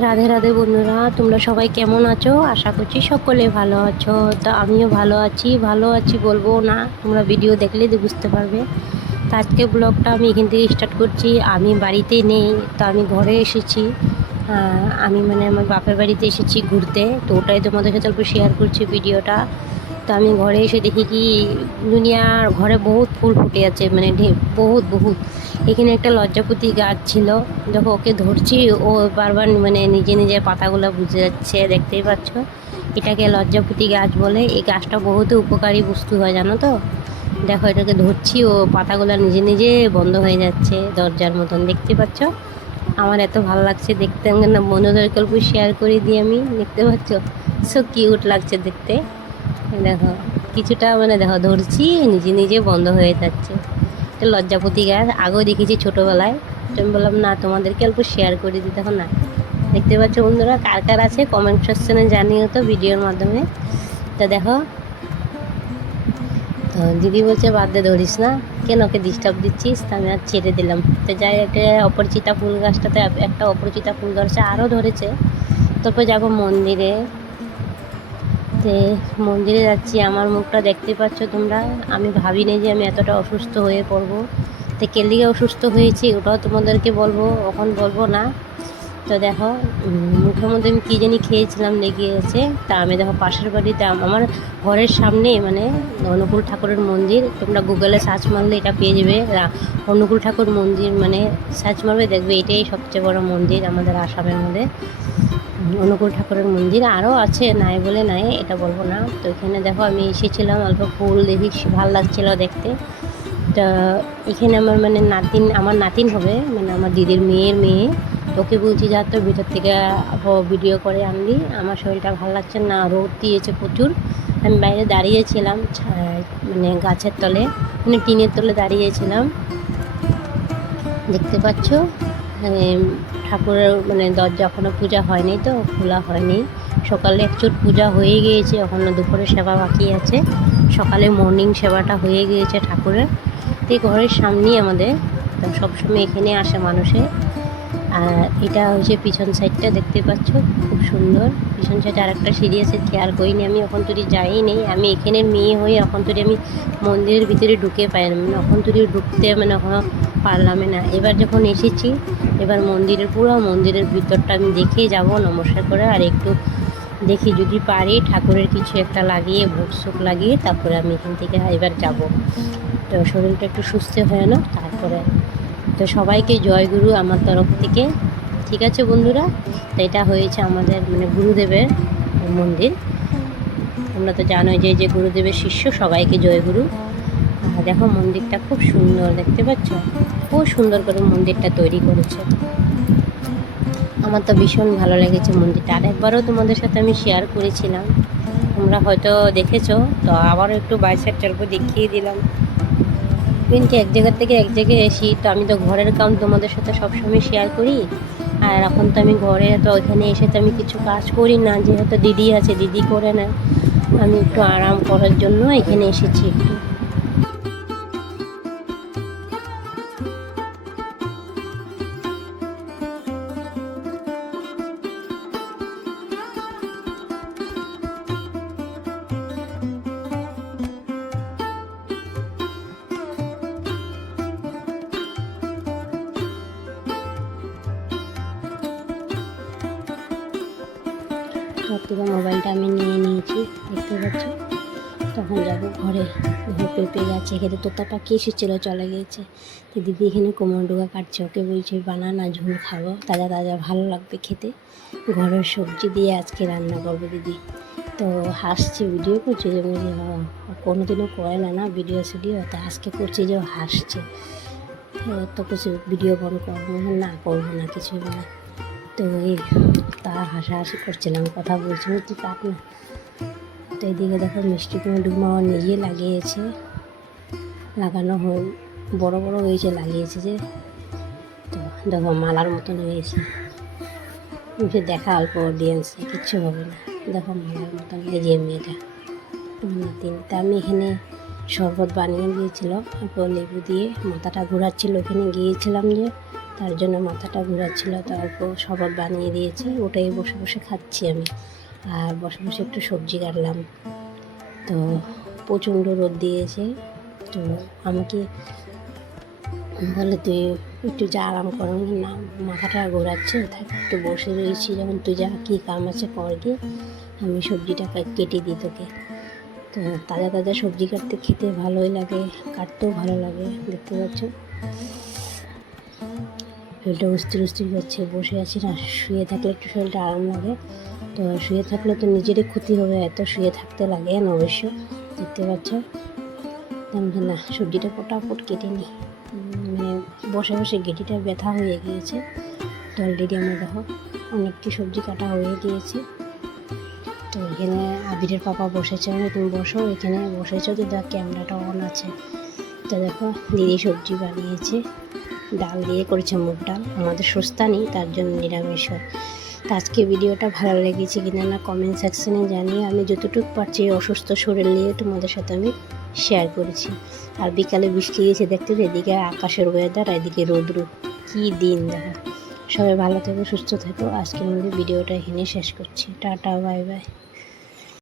রাধে রাধে বন্ধুরা, তোমরা সবাই কেমন আছো? আশা করছি সকলে ভালো আছো। তো আমিও ভালো আছি ভালো আছি বলব না, তোমরা ভিডিও দেখলে বুঝতে পারবে। তো আজকে ব্লগটা আমি এখান থেকে স্টার্ট করছি, আমি বাড়িতে নেই, তো আমি ঘরে এসেছি। আমি মানে আমার বাপের বাড়িতে এসেছি ঘুরতে, তো ওটাই তোমাদের সাথে অল্প শেয়ার করছি ভিডিওটা। তো আমি ঘরে এসে দেখি কি দুনিয়ার ঘরে বহুত ফুল ফুটে আছে মানে বহুত বহুত। এখানে একটা লজ্জাপতি গাছ ছিল। যখন ওকে ধরছি, ও বারবার মানে নিজে নিজে পাতাগুলো বুঝে যাচ্ছে, দেখতেই পাচ্ছ। এটাকে লজ্জাপতি গাছ বলে। এই গাছটা বহুত উপকারী বস্তু হয়, জানো তো? দেখো, এটাকে ধরছি, ও পাতাগুলো নিজে নিজে বন্ধ হয়ে যাচ্ছে দরজার মতন, দেখতে পাচ্ছ? আমার এত ভালো লাগছে দেখতে। না বন্ধুদেরকে অল্প শেয়ার করে দিই আমি, দেখতে পাচ্ছ? সো কিউট লাগছে দেখতে। দেখো, কিছুটা মানে দেখো, ধরছি, নিজে নিজে বন্ধ হয়ে যাচ্ছে। এটা লজ্জাপতি গাছ, আগেও দেখেছি ছোটোবেলায়। আমি বললাম, না, তোমাদেরকে অল্প শেয়ার করে দিই। দেখো না, দেখতে পাচ্ছ বন্ধুরা, কার কার আছে? কমেন্ট সেকশনে জানিও তো ভিডিওর মাধ্যমে। তো দেখো, তো দিদি বলছে, বাদ ধরিস না। কেন ওকে ডিস্টার্ব দিচ্ছিস? তা আমি আর ছেড়ে দিলাম। তো যাই, একটা অপরিচিতা ফুল গাছটাতে, একটা অপরিচিতা ফুল ধরেছে, আরও ধরেছে। তারপর যাব মন্দিরে। তে মন্দিরে যাচ্ছি, আমার মুখটা দেখতে পাচ্ছ তোমরা। আমি ভাবিনি যে আমি এতটা অসুস্থ হয়ে পড়ব। তো কেলিগে অসুস্থ হয়েছি, ওটাও তোমাদেরকে বলব, এখন বলব না। তো দেখো মুখের মধ্যে আমি কী জানি খেয়েছিলাম, লেগে তা আমি দেখো পাশের বাড়িতে, আম- আমার ঘরের সামনে মানে অনুকূল ঠাকুরের মন্দির, তোমরা গুগলে সার্চ মারলে এটা পেয়ে যাবে। অনুকূল ঠাকুর মন্দির মানে সার্চ মারবে, দেখবে এটাই সবচেয়ে বড় মন্দির আমাদের আসামের মধ্যে। অনুকূল ঠাকুরের মন্দির আরও আছে, নাই বলে নাই, এটা বলব না। তো এখানে দেখো আমি এসেছিলাম, অল্প ফুল দেখি, ভালো লাগছিল দেখতে। তা এখানে আমার মানে নাতিন আমার নাতিন হবে মানে আমার দিদির মেয়ের মেয়ে। ওকে বলছি যা তো ভিতর থেকে ভিডিও করে আনবি আমার শরীরটা ভালো লাগছে না, রোদ দিয়েছে প্রচুর। আমি বাইরে দাঁড়িয়েছিলাম মানে গাছের তলে মানে টিনের তলে দাঁড়িয়েছিলাম। দেখতে পাচ্ছ? ঠাকুরের মানে দরজা এখনও পূজা হয়নি তো, খোলা হয়নি। সকালে একচুট পূজা হয়ে গিয়েছে এখনও দুপুরে সেবা বাকি আছে। সকালে মর্নিং সেবাটা হয়ে গিয়েছে ঠাকুরের। তো ঘরের সামনেই আমাদের সবসময় এখানে আসে মানুষে। আর এটা হচ্ছে পিছন সাইডটা দেখতে পাচ্ছ, খুব সুন্দর। পিছন সাইডে আরেকটা সিঁড়ি আছে, খেয়াল করিনি আমি, এখন তুই যাই নেই আমি এখানের মেয়ে হয়ে এখন তুই আমি মন্দিরের ভিতরে ঢুকে পাই না মানে এখন তুই ঢুকতে মানে এখনও পারলাম না। এবার যখন এসেছি, এবার মন্দিরের, পুরো মন্দিরের ভিতরটা আমি দেখে যাব, নমস্কার করে। আর একটু দেখি যদি পারি, ঠাকুরের কিছু একটা লাগিয়ে, ভোগ সুখ লাগিয়ে, তারপরে আমি এখান থেকে এবার যাব। তো শরীরটা একটু সুস্থ হয় না তারপরে তো সবাইকে জয়গুরু আমার তরফ থেকে। ঠিক আছে বন্ধুরা? তো এটা হয়েছে আমাদের মানে গুরুদেবের মন্দির। তোমরা তো জানোই যে যে গুরুদেবের শিষ্য সবাইকে জয়গুরু আর দেখো মন্দিরটা খুব সুন্দর, দেখতে পাচ্ছ? খুব সুন্দর করে মন্দিরটা তৈরি করেছে। আমার তো ভীষণ ভালো লেগেছে মন্দিরটা। আর একবারও তোমাদের সাথে আমি শেয়ার করেছিলাম। তোমরা হয়তো দেখেছ, তো আবারও একটু বাইসাইড টল্প দেখিয়ে দিলাম। কিন্তু এক জায়গা থেকে এক জায়গায় এসি, তো আমি তো ঘরের কাম তোমাদের সাথে সবসময় শেয়ার করি। আর এখন তো আমি ঘরে, তো ওইখানে এসে তো আমি কিছু কাজ করি না, যেহেতু দিদি আছে, দিদি করে না আমি একটু আরাম করার জন্য এখানে এসেছি একটু। থেকে মোবাইলটা আমি নিয়ে নিয়েছি দেখতে পাচ্ছ? তখন যাব ঘরে। পেঁপে গাছে খেতে। তোতা পাখি এসেছিল চলে গিয়েছে তো দিদি এখানে কোমর ডোকা কাটছে। ওকে বলছে বানানা ঝুল খাব। তাজা তাজা ভালো লাগবে খেতে। ঘরের সবজি দিয়ে আজকে রান্না করব দিদি। তো হাসছে ভিডিও করছে যে বলছে "হ্যাঁ, কোনোদিনও করে না না ভিডিও সিডিও। তো আজকে করছে যে হাসছে। তো কিছু ভিডিও বন্ধ করব। না করব না কিছুই না তো এই তার হাসাহাসি করছিলাম কথা বলছিলাম তুই কাট না। তো এদিকে দেখো মিষ্টি কুমড়ো ডুমা নিজে লাগিয়েছে, লাগানো হয়ে, বড় বড় হয়েছে, লাগিয়েছে যে। তো দেখো মালার মতন হয়েছে। দেখা অল্প অডিয়েন্সে কিচ্ছু হবে না। দেখো মালার মতন এই যে মেয়েটা। নাতিন আমি এখানে শরবত বানিয়ে দিয়েছিল, তারপর লেবু দিয়ে মাথাটা ঘোরাচ্ছিল, ওখানে গিয়েছিলাম যে, তার জন্য মাথাটা ঘোরাচ্ছিল, তারপর শরবত বানিয়ে দিয়েছে, ওটাই বসে বসে খাচ্ছি আমি। আর বসে বসে একটু সবজি কাটলাম। তো প্রচণ্ড রোদ দিয়েছে, তো আমাকে বলে, তুই একটু যা আরাম কর না মাথাটা ঘোরাচ্ছে, থাক, একটু বসে রয়েছি যখন তুই যা, কী কাম আছে কর গিয়ে, আমি সবজিটা কেটে দিই তোকে। তো তাজা তাজা সবজি কাটতে খেতে ভালোই লাগে, কাটতেও ভালো লাগে, দেখতে পাচ্ছ? শরীরটা উস্তির উস্তির করছে, বসে আছি না, শুয়ে থাকলে একটু শরীরটা আরাম লাগে। তো শুয়ে থাকলে তো নিজেরই ক্ষতি হবে, এত শুয়ে থাকতে লাগে না অবশ্য, দেখতে পাচ্ছ? না, সবজিটা ফটাফট কেটে নিই। মানে বসে বসে গেটিটা ব্যথা হয়ে গিয়েছে। তো অলরেডি আমার দেখো, অনেকটি সবজি কাটা হয়ে গিয়েছে। তো এখানে আবিরের পাপা বসেছে আমি তুমি বসো, এখানে বসেছো, তো দেখ ক্যামেরাটা অন আছে। তো দেখো, দিদি সবজি বানিয়েছে, ডাল দিয়ে করেছে মুগ ডাল, আমাদের সস্তা নেই, তার জন্য নিরামিষ হয়। তো আজকে ভিডিওটা ভালো লেগেছে কিনা না কমেন্ট সেকশানে জানিয়ে আমি যতটুকু পারছি অসুস্থ শরীর নিয়ে তোমাদের সাথে আমি শেয়ার করেছি। আর বিকালে বৃষ্টি গিয়েছে দেখতে, এদিকে আকাশের ওয়েদার এদিকে রৌদ্র, কী দিন দেখো। সবাই ভালো থেকো সুস্থ থেকো। আজকের মধ্যে ভিডিওটা এখানে শেষ করছি। Tata bye bye.